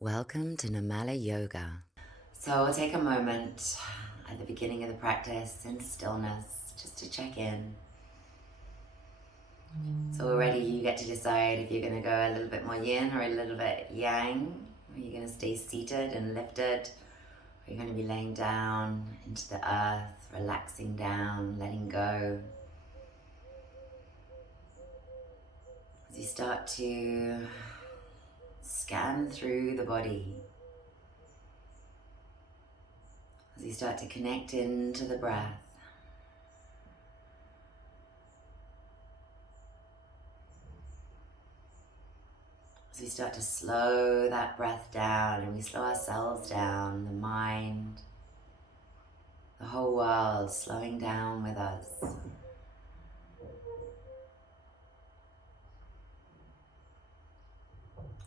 Welcome to Namala Yoga. So we'll take a moment at the beginning of the practice in stillness just to check in. So already you get to decide if you're going to go a little bit more yin or a little bit yang. Are you going to stay seated and lifted? Or are you going to be laying down into the earth, relaxing down, letting go? As you start to scan through the body, as you start to connect into the breath, as we start to slow that breath down and we slow ourselves down, the mind, the whole world slowing down with us.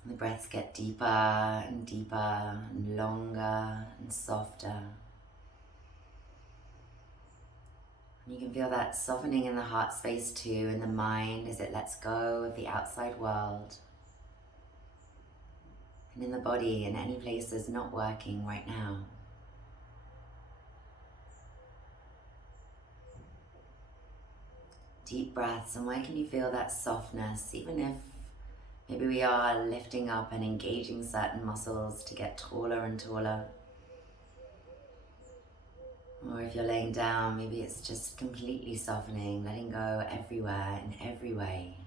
And the breaths get deeper and deeper and longer and softer. And you can feel that softening in the heart space too, in the mind as it lets go of the outside world. And in the body, in any places not working right now. Deep breaths, and where can you feel that softness, even if maybe we are lifting up and engaging certain muscles to get taller and taller. Or if you're laying down, maybe it's just completely softening, letting go everywhere in every way.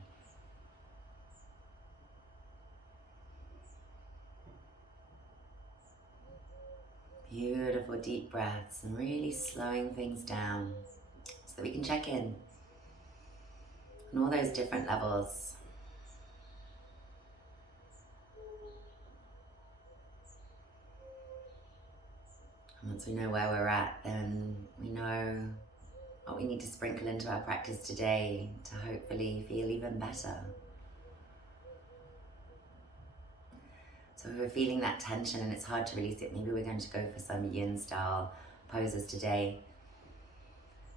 Beautiful deep breaths and really slowing things down so that we can check in on all those different levels. And once we know where we're at, then we know what we need to sprinkle into our practice today to hopefully feel even better. So if we're feeling that tension and it's hard to release it, maybe we're going to go for some yin style poses today.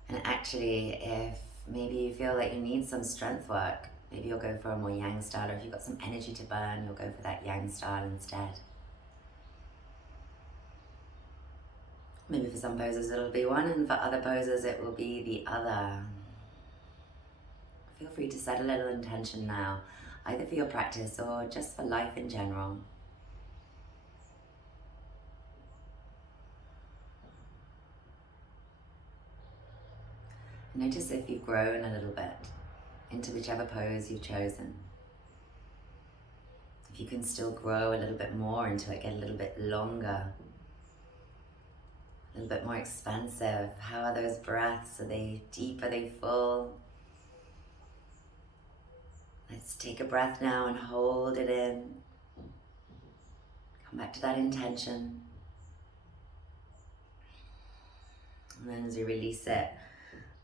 And actually, if maybe you feel like you need some strength work, maybe you'll go for a more yang style, or if you've got some energy to burn, you'll go for that yang style instead. Maybe for some poses it'll be one, and for other poses it will be the other. Feel free to set a little intention now, either for your practice or just for life in general. Notice if you've grown a little bit into whichever pose you've chosen. If you can still grow a little bit more into it, get a little bit longer, a little bit more expansive. How are those breaths? Are they deep? Are they full? Let's take a breath now and hold it in. Come back to that intention. And then as we release it,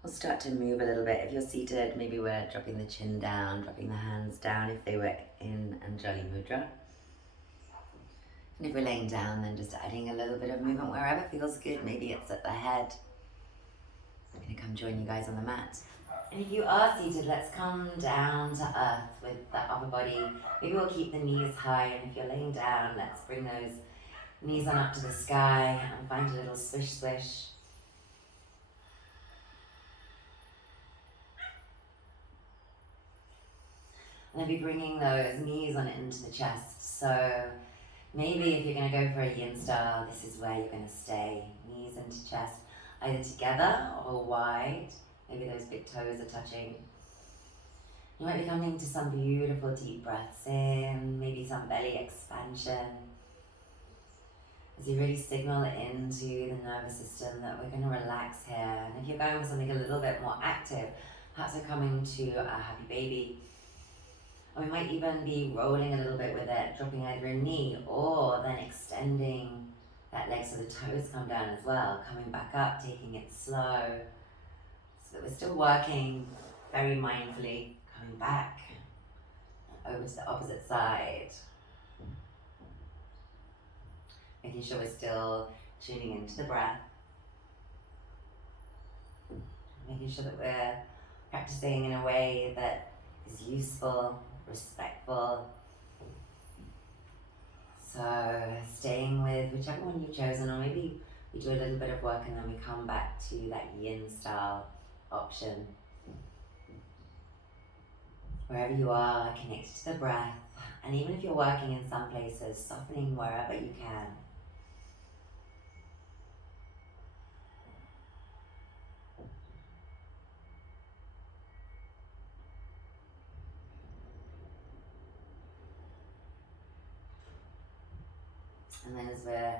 we'll start to move a little bit. If you're seated, maybe we're dropping the chin down, dropping the hands down if they were in Anjali Mudra. And if we're laying down, then just adding a little bit of movement wherever feels good. Maybe it's at the head. I'm going to come join you guys on the mat. And if you are seated, let's come down to earth with the upper body. Maybe we'll keep the knees high, and if you're laying down, let's bring those knees on up to the sky and find a little swish swish. And then be bringing those knees on into the chest. So maybe if you're going to go for a yin style, this is where you're going to stay. Knees into chest, either together or wide. Maybe those big toes are touching. You might be coming to some beautiful deep breaths in, maybe some belly expansion. As you really signal into the nervous system that we're going to relax here. And if you're going for something a little bit more active, perhaps we're coming to a happy baby. Or we might even be rolling a little bit with it, dropping either a knee or then extending that leg so the toes come down as well, coming back up, taking it slow. So that we're still working very mindfully, coming back over to the opposite side. Making sure we're still tuning into the breath. Making sure that we're practicing in a way that is useful, respectful. So staying with whichever one you've chosen, or maybe we do a little bit of work and then we come back to that yin style option. Wherever you are, connected to the breath, and even if you're working in some places, softening wherever you can. And then as we're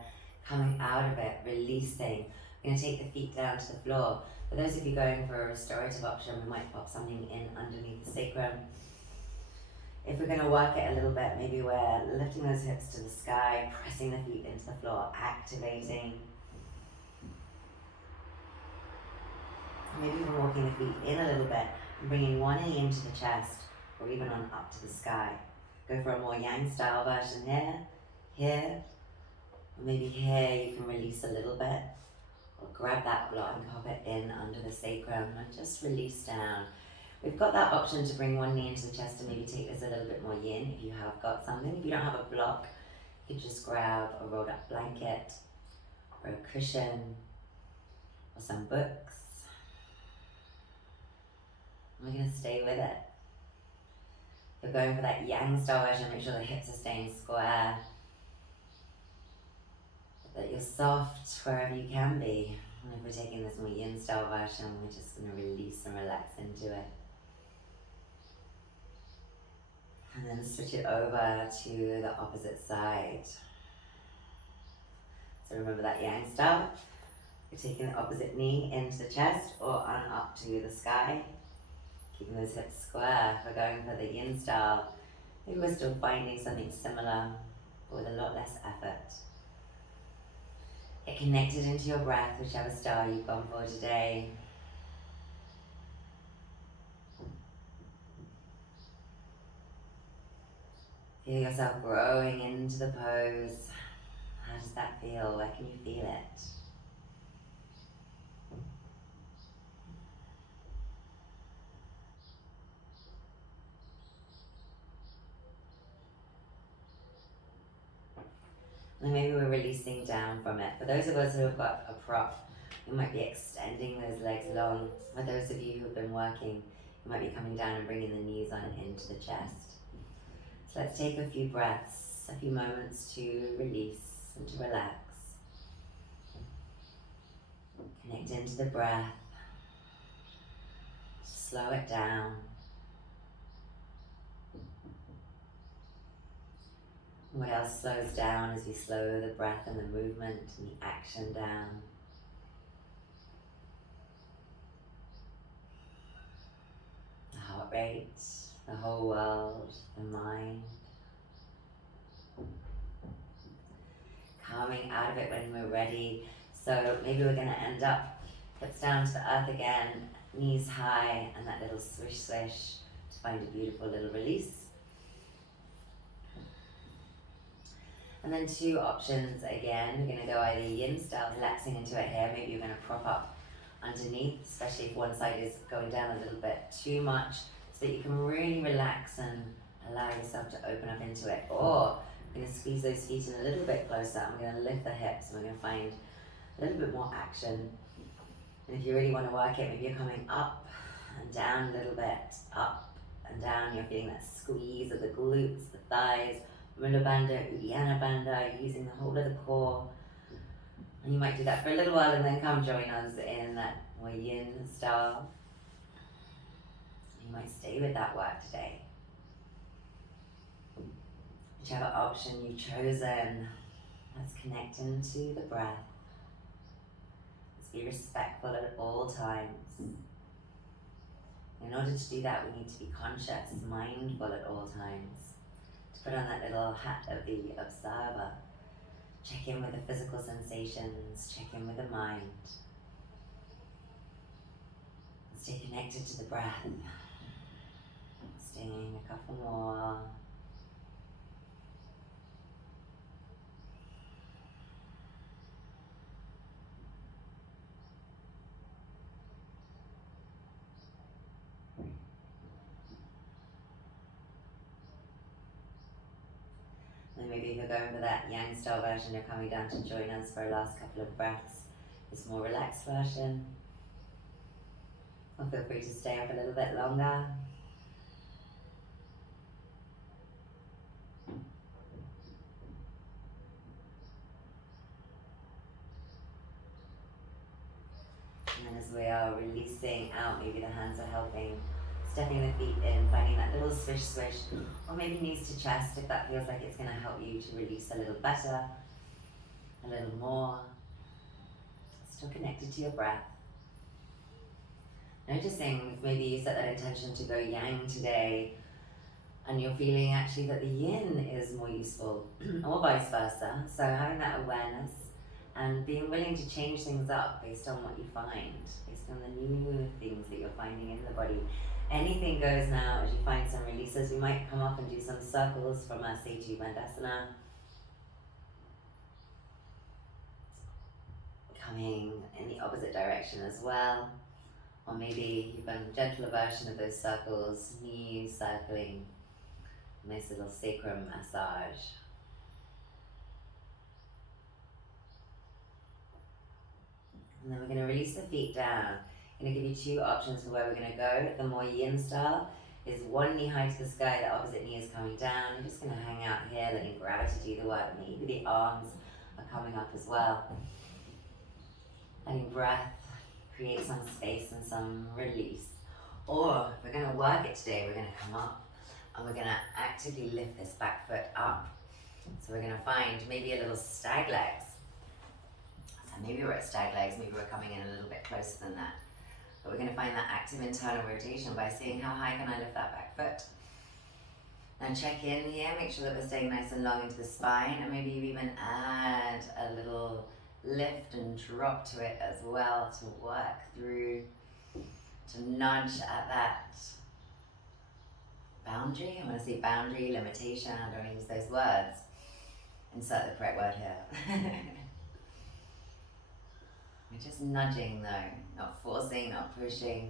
coming out of it, releasing, we're going to take the feet down to the floor. For those of you going for a restorative option, we might pop something in underneath the sacrum. If we're going to work it a little bit, maybe we're lifting those hips to the sky, pressing the feet into the floor, activating. Maybe even walking the feet in a little bit and bringing one knee into the chest or even on up to the sky. Go for a more yang style version here, or maybe here you can release a little bit, or grab that block and pop it in under the sacrum and just release down. We've got that option to bring one knee into the chest and maybe take this a little bit more yin if you have got something. If you don't have a block, you could just grab a rolled up blanket or a cushion or some books. And we're going to stay with it. If you're going for that yang style version, make sure the hips are staying square. That you're soft wherever you can be. And if we're taking this more yin style version, we're just going to release and relax into it. And then switch it over to the opposite side. So remember that yang style. You're taking the opposite knee into the chest or on up to the sky. Keeping those hips square. We're going for the yin style. Maybe we're still finding something similar, but with a lot less effort. Get connected into your breath, whichever style you've gone for today. Feel yourself growing into the pose. How does that feel? Where can you feel it? And maybe we're releasing down from it. For those of us who have got a prop, you might be extending those legs long. For those of you who've been working, you might be coming down and bringing the knees on into the chest. So let's take a few breaths, a few moments to release and to relax. Connect into the breath. Slow it down. What else slows down as we slow the breath and the movement and the action down? The heart rate, the whole world, the mind. Coming out of it when we're ready. So maybe we're going to end up hips down to the earth again, knees high, and that little swish swish to find a beautiful little release. And then two options again. We're going to go either yin style, relaxing into it here. Maybe you're going to prop up underneath, especially if one side is going down a little bit too much, so that you can really relax and allow yourself to open up into it. Or we're going to squeeze those feet in a little bit closer, and we're going to lift the hips, and we're going to find a little bit more action. And if you really want to work it, maybe you're coming up and down a little bit, up and down. You're feeling that squeeze of the glutes, the thighs, Mula Bandha, Uddiyana Bandha, using the whole of the core. And you might do that for a little while and then come join us in that more yin style. You might stay with that work today. Whichever option you've chosen, let's connect into the breath. Let's be respectful at all times. In order to do that, we need to be conscious, mindful at all times. To put on that little hat of the observer. Check in with the physical sensations, check in with the mind. Stay connected to the breath. Staying a couple more. And maybe if you're going for that yang style version, you're coming down to join us for a last couple of breaths. This more relaxed version. Or feel free to stay up a little bit longer. And then as we are releasing out, maybe the hands are helping, stepping the feet in, finding that little swish swish, or maybe knees to chest if that feels like it's going to help you to release a little better, a little more. Still connected to your breath. Noticing if maybe you set that intention to go yang today and you're feeling actually that the yin is more useful or vice versa. So having that awareness and being willing to change things up based on what you find, based on the new things that you're finding in the body. Anything goes now as you find some releases. We might come up and do some circles from our Setu Bandhasana. Coming in the opposite direction as well. Or maybe you've done a gentler version of those circles, knees circling, nice little sacrum massage. And then we're going to release the feet down. I'm going to give you two options for where we're going to go. The more yin style is one knee high to the sky, the opposite knee is coming down. You're just going to hang out here, letting gravity do the work. Maybe the arms are coming up as well. Letting breath create some space and some release. Or if we're going to work it today, we're going to come up and we're going to actively lift this back foot up. So we're going to find maybe a little stag legs. So maybe we're at stag legs, maybe we're coming in a little bit closer than that. But we're going to find that active internal rotation by seeing how high can I lift that back foot. Now check in here, make sure that we're staying nice and long into the spine, and maybe you even add a little lift and drop to it as well to work through, to nudge at that boundary. I want to say boundary, limitation, I don't want to use those words. Insert the correct word here. We're just nudging though, not forcing, not pushing.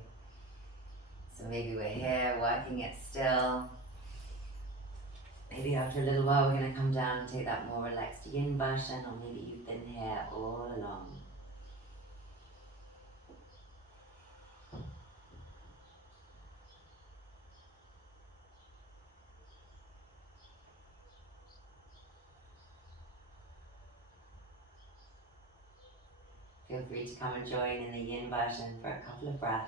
So maybe we're here working it still. Maybe after a little while we're going to come down and take that more relaxed yin version, or maybe you've been here all along. Feel free to come and join in the yin version for a couple of breaths.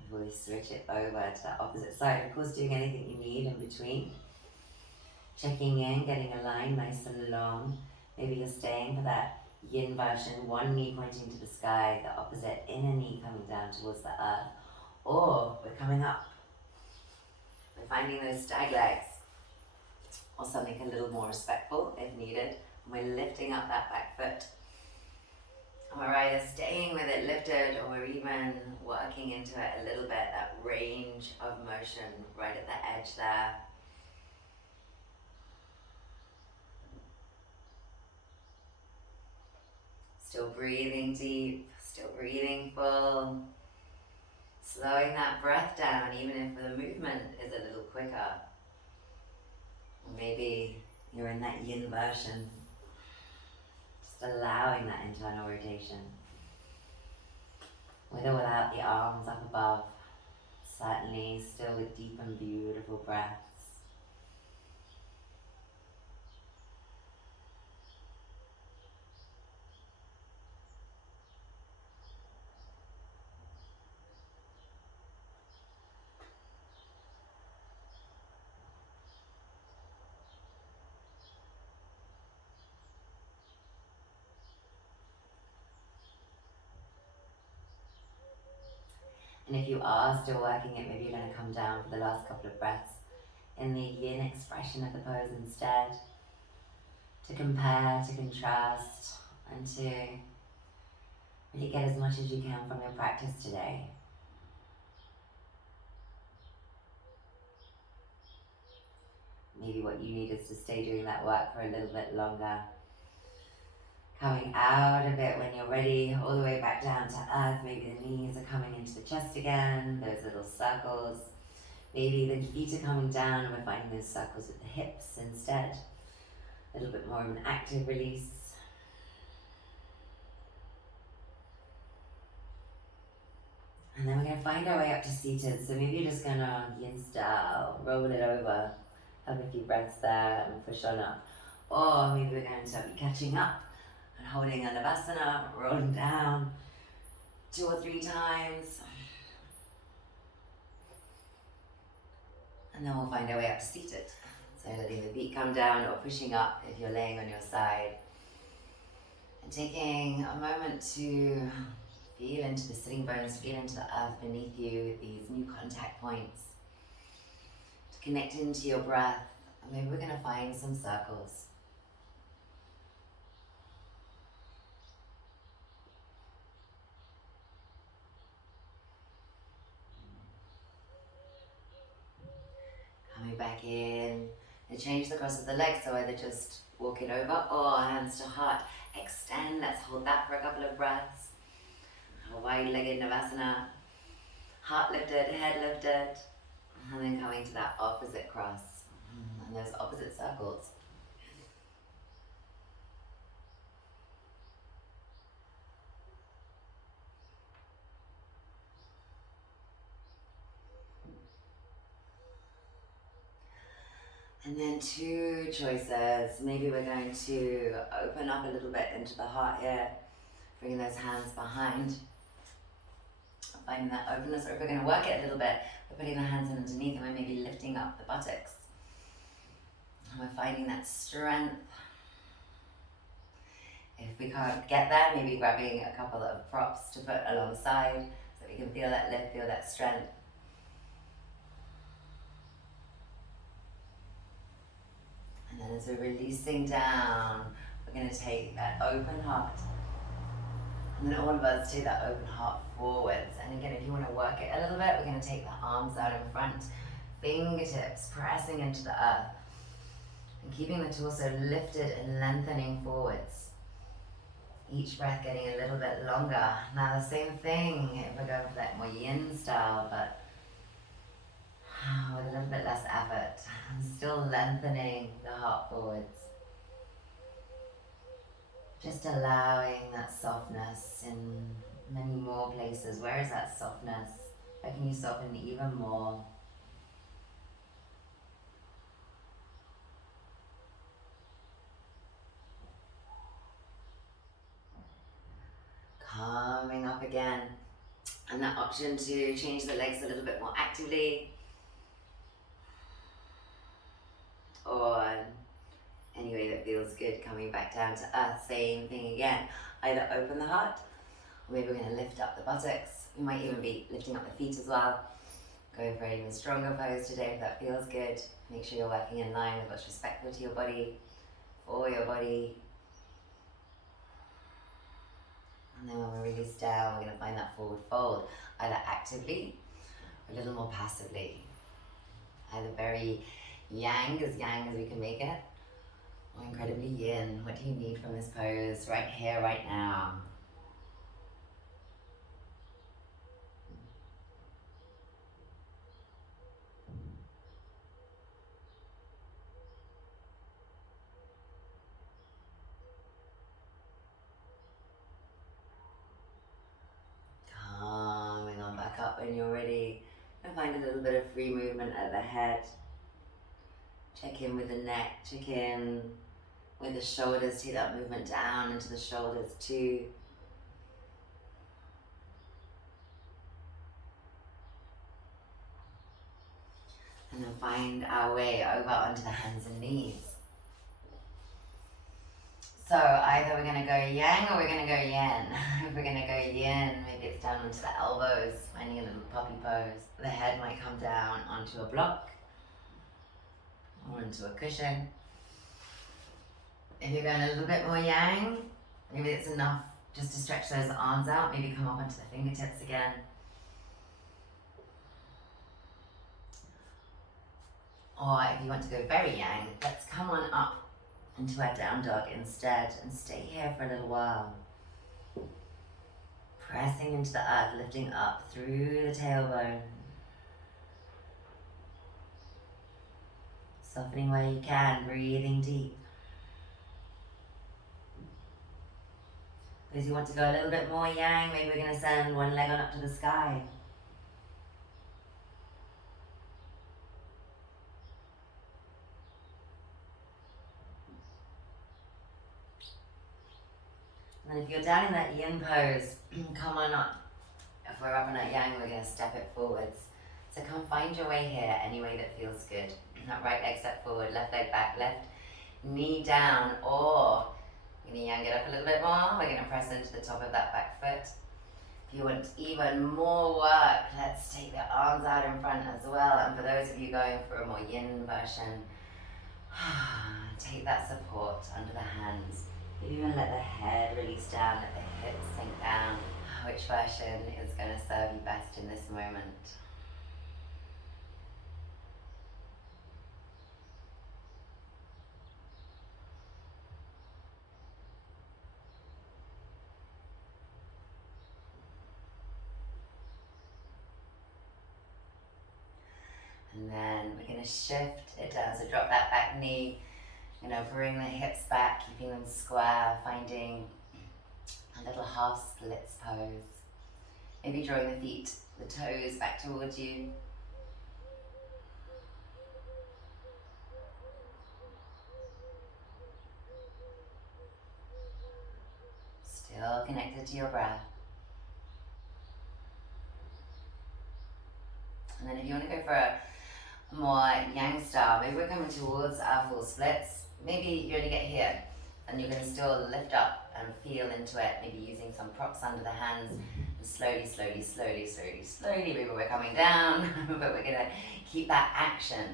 Before we switch it over to the opposite side, of course doing anything you need in between. Checking in, getting aligned nice and long. Maybe you're staying for that yin version, one knee pointing to the sky, the opposite inner knee coming down towards the earth. Or we're coming up. We're finding those stag legs, or something a little more respectful if needed. And we're lifting up that back foot. And we're either staying with it lifted, or we're even working into it a little bit, that range of motion right at the edge there. Still breathing deep, still breathing full. Slowing that breath down, even if the movement is a little quicker. Maybe you're in that yin version. Just allowing that internal rotation. With or without the arms up above. Certainly still with deep and beautiful breaths. And if you are still working it, maybe you're going to come down for the last couple of breaths in the yin expression of the pose instead. To compare, to contrast, and to really get as much as you can from your practice today. Maybe what you need is to stay doing that work for a little bit longer. Coming out of it when you're ready, all the way back down to earth. Maybe the knees are coming into the chest again, those little circles. Maybe the feet are coming down and we're finding those circles with the hips instead. A little bit more of an active release. And then we're going to find our way up to seated. So maybe you're just going to, yin style, roll it over, have a few breaths there and push on up. Or maybe we're going to be catching up and holding a Lolasana, rolling down 2 or 3 times. And then we'll find our way up to seated. So letting the feet come down or pushing up if you're laying on your side. And taking a moment to feel into the sitting bones, feel into the earth beneath you with these new contact points. To connect into your breath. And maybe we're going to find some circles. Coming back in, and change the cross of the legs, so either just walk it over or hands to heart. Extend, let's hold that for a couple of breaths. A wide-legged Navasana, heart lifted, head lifted, and then coming to that opposite cross, and those opposite circles. And then 2 choices. Maybe we're going to open up a little bit into the heart here, bringing those hands behind, finding that openness, or if we're going to work it a little bit, we're putting the hands in underneath and we're maybe lifting up the buttocks. And we're finding that strength. If we can't get there, maybe grabbing a couple of props to put alongside so we can feel that lift, feel that strength. And then as we're releasing down, we're going to take that open heart. And then all of us take that open heart forwards. And again, if you want to work it a little bit, we're going to take the arms out in front, fingertips pressing into the earth. And keeping the torso lifted and lengthening forwards. Each breath getting a little bit longer. Now the same thing if we're going for that more yin style, but with a little bit less effort. And still lengthening the heart forwards. Just allowing that softness in many more places. Where is that softness? How can you soften even more? Coming up again. And that option to change the legs a little bit more actively. Or any way that feels good, coming back down to earth, same thing again. Either open the heart, or maybe we're going to lift up the buttocks. We might even be lifting up the feet as well. Going for an even stronger pose today if that feels good. Make sure you're working in line with what's respectful to your body, for your body. And then when we release down, we're going to find that forward fold, either actively or a little more passively. Either very yang as we can make it, or incredibly yin. What do you need from this pose right here, right now? Coming on back up when you're ready, and find a little bit of free movement at the head. Check in with the neck, check in with the shoulders, take that movement down into the shoulders too. And then find our way over onto the hands and knees. So either we're going to go yang or we're going to go yin. If we're going to go yin, maybe it's down onto the elbows, finding a little puppy pose. The head might come down onto a block or onto a cushion. If you're going a little bit more yang, maybe it's enough just to stretch those arms out, maybe come up onto the fingertips again. Or if you want to go very yang, let's come on up into our down dog instead, and stay here for a little while. Pressing into the earth, lifting up through the tailbone. Softening where you can, breathing deep. Those who want to go a little bit more yang, maybe we're going to send one leg on up to the sky. And then if you're down in that yin pose, come on up. If we're up in that yang, we're going to step it forwards. So come find your way here, any way that feels good. That right leg step forward, left leg back, left knee down, or we're going to yang it up a little bit more. We're going to press into the top of that back foot. If you want even more work, let's take the arms out in front as well. And for those of you going for a more yin version, take that support under the hands. Even let the head release down, let the hips sink down. Which version is going to serve you best in this moment? And then we're going to shift it down. So drop that back knee. Bring the hips back, keeping them square, finding a little half splits pose. Maybe drawing the feet, the toes back towards you. Still connected to your breath. And then if you want to go for a more yang style, maybe we're coming towards our full splits. Maybe you only get here and you're going to still lift up and feel into it, maybe using some props under the hands. And slowly, slowly, slowly, slowly, slowly, maybe we're coming down, but we're going to keep that action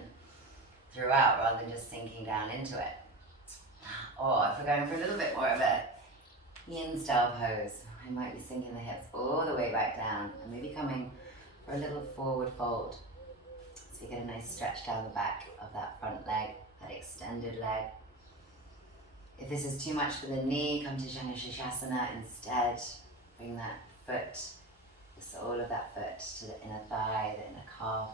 throughout rather than just sinking down into it. Or if we're going for a little bit more of a yin style pose, we might be sinking the hips all the way back down and maybe coming for a little forward fold. So you get a nice stretch down the back of that front leg, that extended leg. If this is too much for the knee, come to Sukhasana instead. Bring that foot, the sole of that foot to the inner thigh, the inner calf.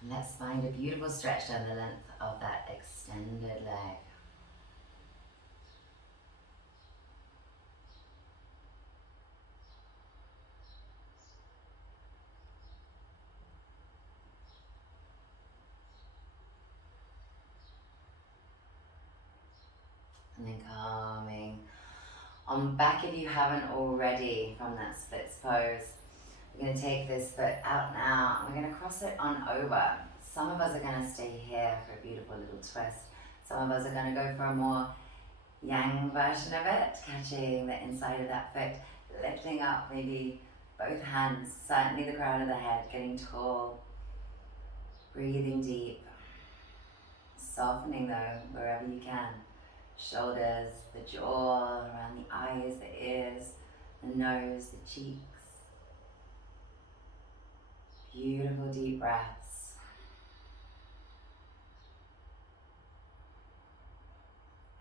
And let's find a beautiful stretch down the length of that extended leg. And then coming on back if you haven't already from that splits pose. We're going to take this foot out now. We're going to cross it on over. Some of us are going to stay here for a beautiful little twist. Some of us are going to go for a more yang version of it, catching the inside of that foot, lifting up maybe both hands, certainly the crown of the head, getting tall, breathing deep, softening though wherever you can. Shoulders, the jaw, around the eyes, the ears, the nose, the cheeks. Beautiful deep breaths.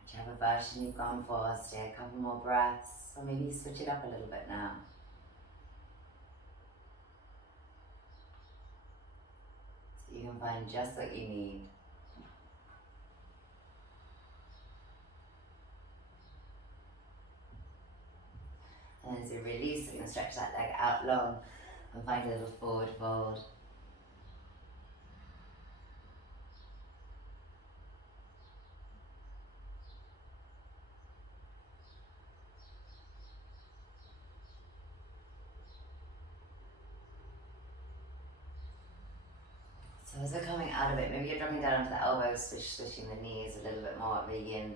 Whichever version you've gone for, stay a couple more breaths, or maybe switch it up a little bit now. So you can find just what you need. And as you release, you're going to stretch that leg out long and find a little forward fold. So as we're coming out of it, maybe you're dropping down onto the elbows, switching the knees a little bit more of a yin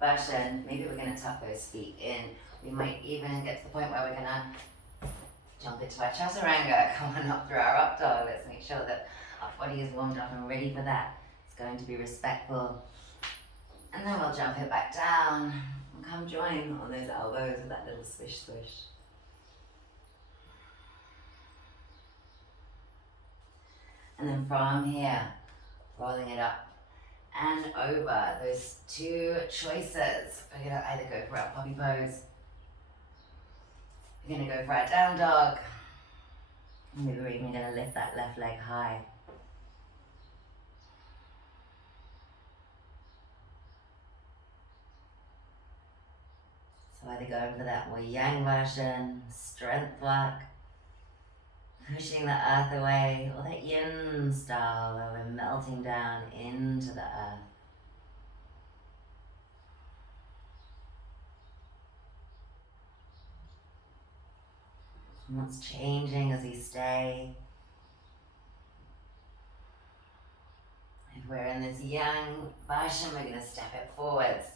version. Maybe we're going to tuck those feet in. We might even get to the point where we're going to jump into our chaturanga, come on up through our up dog. Let's make sure that our body is warmed up and ready for that. It's going to be respectful. And then we'll jump it back down and come join on those elbows with that little swish swish. And then from here, rolling it up and over. Those two choices. We're gonna either go for our puppy pose, we're gonna go for our down dog, maybe we're even gonna lift that left leg high. So either going for that more yang version, strength work, pushing the earth away, or that yin style where we're melting down into the earth. And what's changing as we stay? If we're in this yang version, we're going to step it forwards.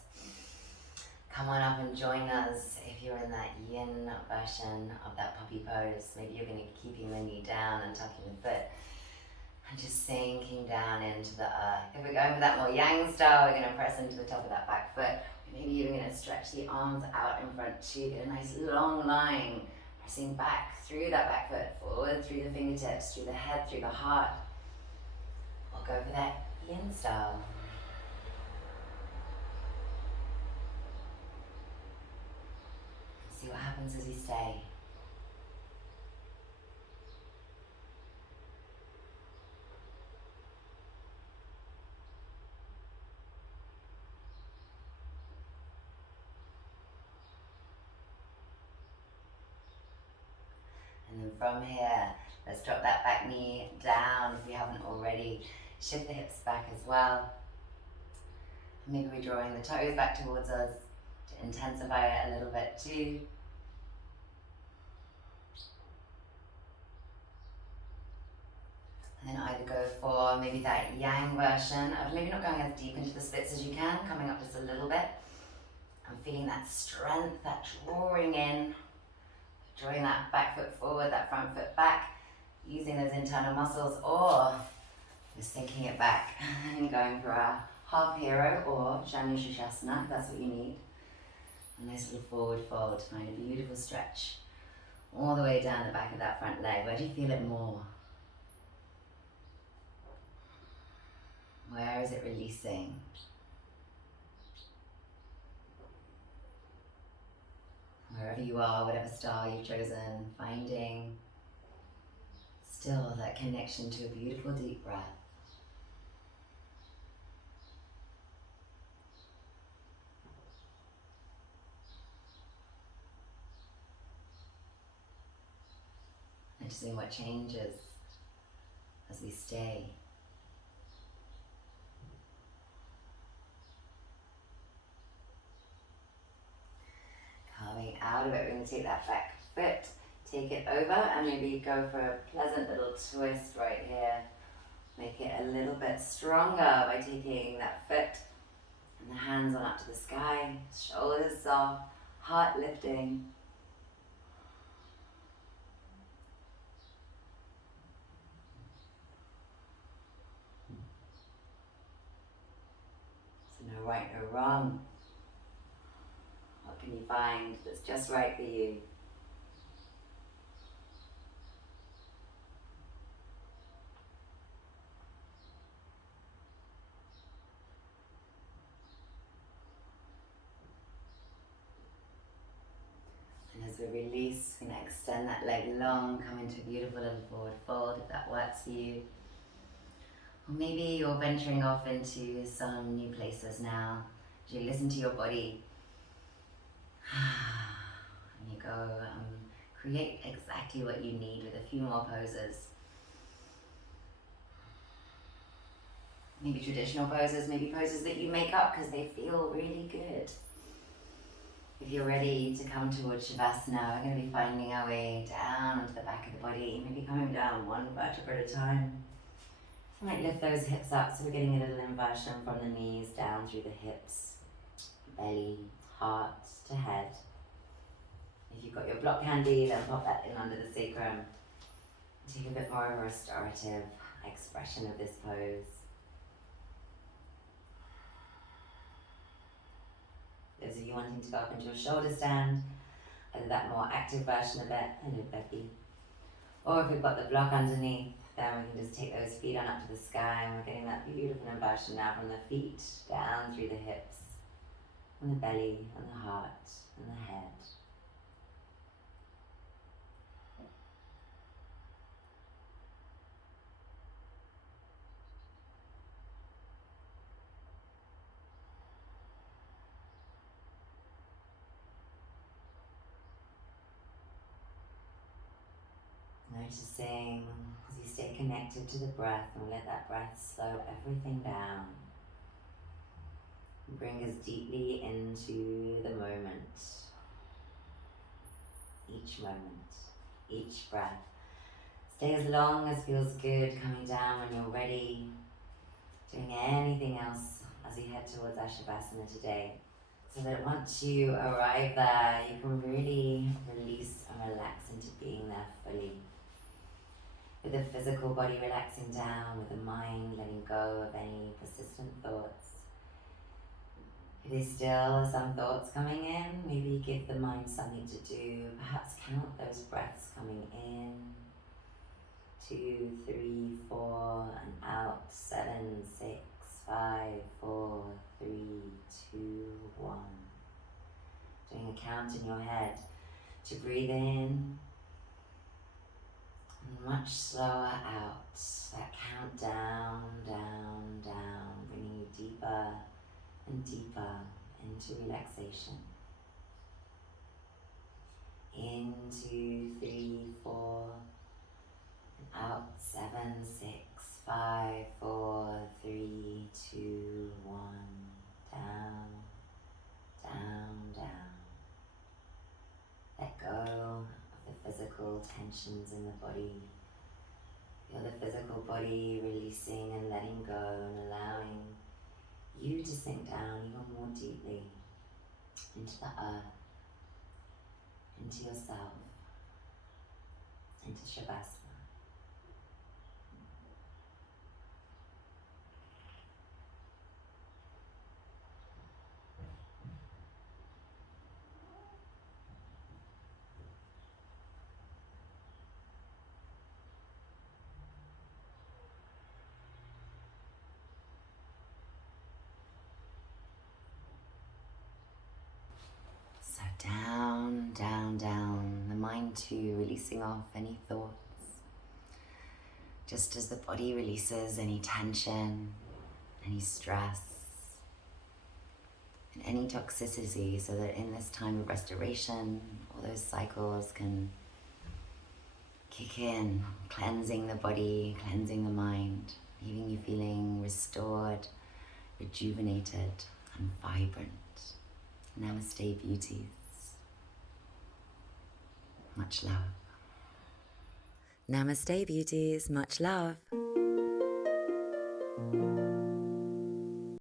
Come on up and join us. If you're in that yin version of that puppy pose, maybe you're going to be keeping the knee down and tucking the foot and just sinking down into the earth. If we're going for that more yang style, we're going to press into the top of that back foot. Maybe you're going to stretch the arms out in front too. Get a nice long line, pressing back through that back foot, forward through the fingertips, through the head, through the heart. Or go for that yin style. See what happens as we stay. And then from here, let's drop that back knee down if we haven't already. Shift the hips back as well. Maybe we're drawing the toes back towards us to intensify it a little bit too. And then either go for maybe that yang version of maybe not going as deep into the splits as you can, coming up just a little bit. I'm feeling that strength, that drawing in, drawing that back foot forward, that front foot back, using those internal muscles, or just sinking it back and going for our half hero or Shani Sukhasana, if that's what you need. A nice little forward fold to find a beautiful stretch all the way down the back of that front leg. Where do you feel it more? Where is it releasing? Wherever you are, whatever style you've chosen, finding still that connection to a beautiful deep breath. Noticing what changes as we stay. Coming out of it, we're going to take that back foot, take it over, and maybe go for a pleasant little twist right here. Make it a little bit stronger by taking that foot and the hands on up to the sky, shoulders soft, heart lifting. So no right, no wrong. What can you find that's just right for you? And as we release, we're going to extend that leg long, come into a beautiful little forward fold if that works for you. Or maybe you're venturing off into some new places now. As you listen to your body, and you go create exactly what you need with a few more poses. Maybe traditional poses, maybe poses that you make up because they feel really good. If you're ready to come towards Savasana, we're going to be finding our way down onto the back of the body, maybe coming down one vertebra at a time. So I might lift those hips up, so we're getting a little inversion from the knees down through the hips, belly, heart to head. If you've got your block handy, then pop that in under the sacrum. Take a bit more of a restorative expression of this pose. Those of you wanting to go up into a shoulder stand, either that more active version of it, hello Becky, or if we've got the block underneath, Then we can just take those feet on up to the sky, and we're getting that beautiful inversion now from the feet down through the hips, and the belly, and the heart, and the head. Noticing as you stay connected to the breath and let that breath slow everything down. Bring us deeply into the moment. Each moment, each breath. Stay as long as feels good, coming down when you're ready. Doing anything else as you head towards our Savasana today. So that once you arrive there, you can really release and relax into being there fully. With the physical body relaxing down, with the mind letting go of any persistent thoughts. If there's still some thoughts coming in, maybe give the mind something to do. Perhaps count those breaths coming in. 2, 3, 4, and out. 7, 6, 5, 4, 3, 2, 1. Doing a count in your head to breathe in. And much slower out. That count down, down, down, bringing you deeper and deeper into relaxation. In 2, 3, 4, and out. 7, 6, 5, 4, 3, 2, 1. Down, down, down. Let go of the physical tensions in the body. Feel the physical body releasing and letting go and allowing you to sink down even more deeply into the earth, into yourself, into Savasana. So down, down, down, the mind too, releasing off any thoughts. Just as the body releases any tension, any stress, and any toxicity, so that in this time of restoration, all those cycles can kick in, cleansing the body, cleansing the mind, leaving you feeling restored, rejuvenated, and vibrant. Namaste, beauties. Much love. Namaste, beauties. Much love.